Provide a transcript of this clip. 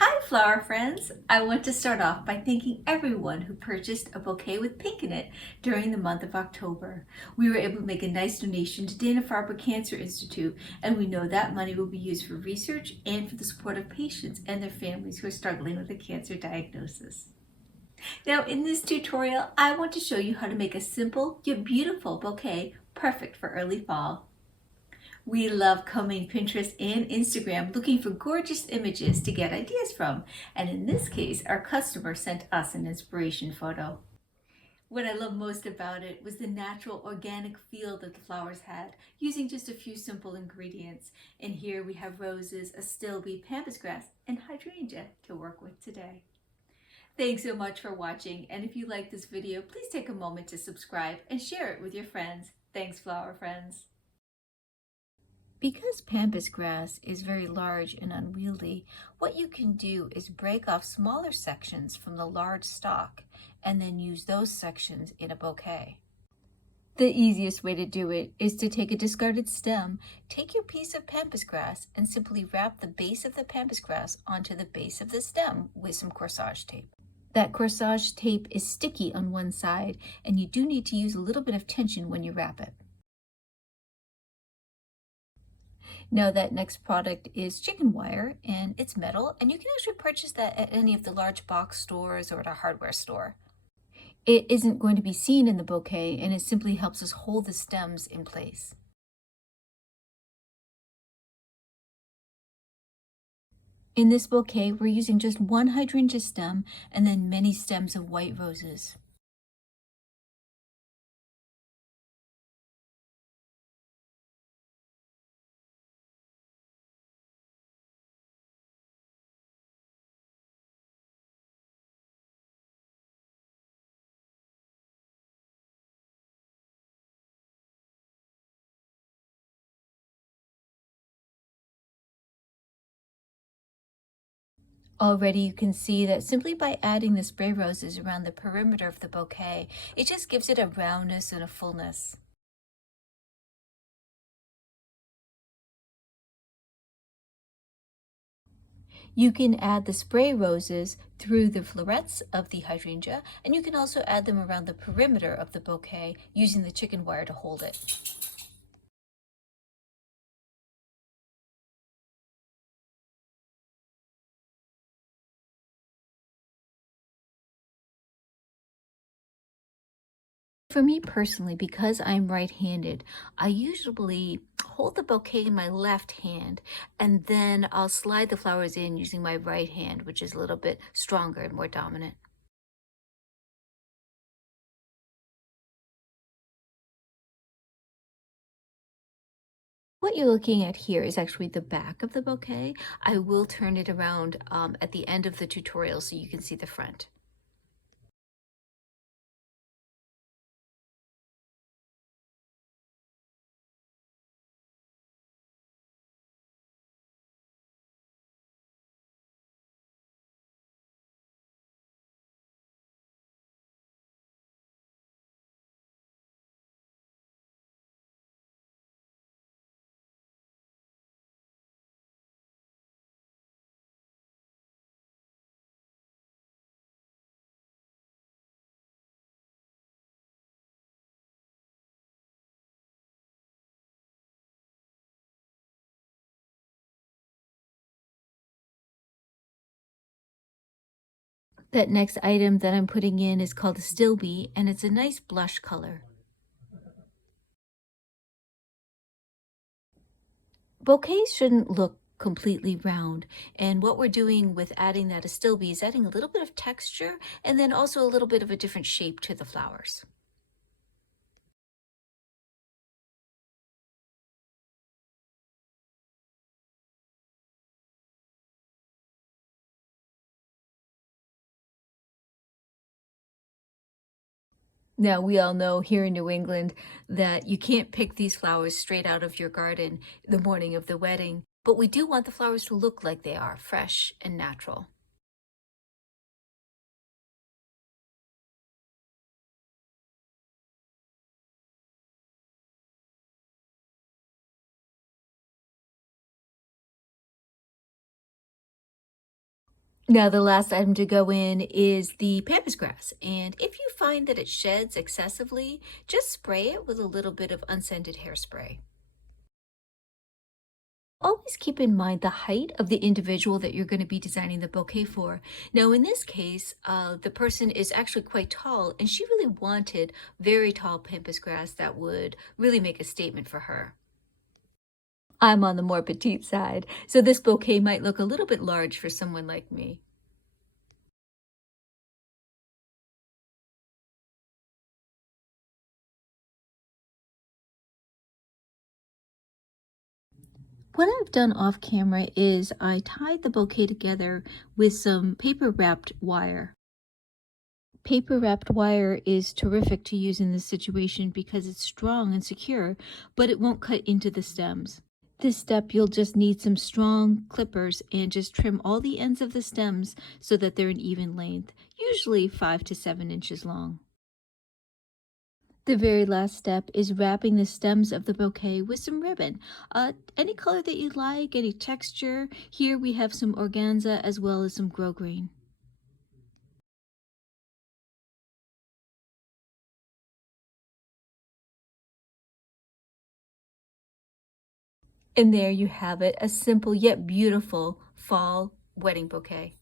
Hi, flower friends! I want to start off by thanking everyone who purchased a bouquet with pink in it during the month of October. We were able to make a nice donation to Dana Farber Cancer Institute, and we know that money will be used for research and for the support of patients and their families who are struggling with a cancer diagnosis. Now, in this tutorial, I want to show you how to make a simple yet beautiful bouquet perfect for early fall. We love combing Pinterest and Instagram looking for gorgeous images to get ideas from. And in this case, our customer sent us an inspiration photo. What I love most about it was the natural organic feel that the flowers had, using just a few simple ingredients. And here we have roses, astilbe, pampas grass, and hydrangea to work with today. Thanks so much for watching, and if you like this video, please take a moment to subscribe and share it with your friends. Thanks, flower friends. Because pampas grass is very large and unwieldy, what you can do is break off smaller sections from the large stalk and then use those sections in a bouquet. The easiest way to do it is to take a discarded stem, take your piece of pampas grass, and simply wrap the base of the pampas grass onto the base of the stem with some corsage tape. That corsage tape is sticky on one side, and you do need to use a little bit of tension when you wrap it. Now that next product is chicken wire, and it's metal, and you can actually purchase that at any of the large box stores or at a hardware store. It isn't going to be seen in the bouquet, and it simply helps us hold the stems in place. In this bouquet, we're using just one hydrangea stem and then many stems of white roses. Already you can see that simply by adding the spray roses around the perimeter of the bouquet, it just gives it a roundness and a fullness. You can add the spray roses through the florets of the hydrangea, and you can also add them around the perimeter of the bouquet using the chicken wire to hold it. For me personally, because I'm right-handed, I usually hold the bouquet in my left hand, and then I'll slide the flowers in using my right hand, which is a little bit stronger and more dominant. What you're looking at here is actually the back of the bouquet. I will turn it around at the end of the tutorial so you can see the front. That next item that I'm putting in is called a astilbe, and it's a nice blush color. Bouquets shouldn't look completely round, and what we're doing with adding that astilbe is adding a little bit of texture and then also a little bit of a different shape to the flowers. Now, we all know here in New England that you can't pick these flowers straight out of your garden the morning of the wedding, but we do want the flowers to look like they are, fresh and natural. Now, the last item to go in is the pampas grass. And if you find that it sheds excessively, just spray it with a little bit of unscented hairspray. Always keep in mind the height of the individual that you're going to be designing the bouquet for. Now, in this case, the person is actually quite tall, and she really wanted very tall pampas grass that would really make a statement for her. I'm on the more petite side, so this bouquet might look a little bit large for someone like me. What I've done off camera is I tied the bouquet together with some paper wrapped wire. Paper wrapped wire is terrific to use in this situation because it's strong and secure, but it won't cut into the stems. This step, you'll just need some strong clippers and just trim all the ends of the stems so that they're an even length, usually 5 to 7 inches long. The very last step is wrapping the stems of the bouquet with some ribbon. Any color that you like, any texture. Here we have some organza as well as some grosgrain. And there you have it, a simple yet beautiful fall wedding bouquet.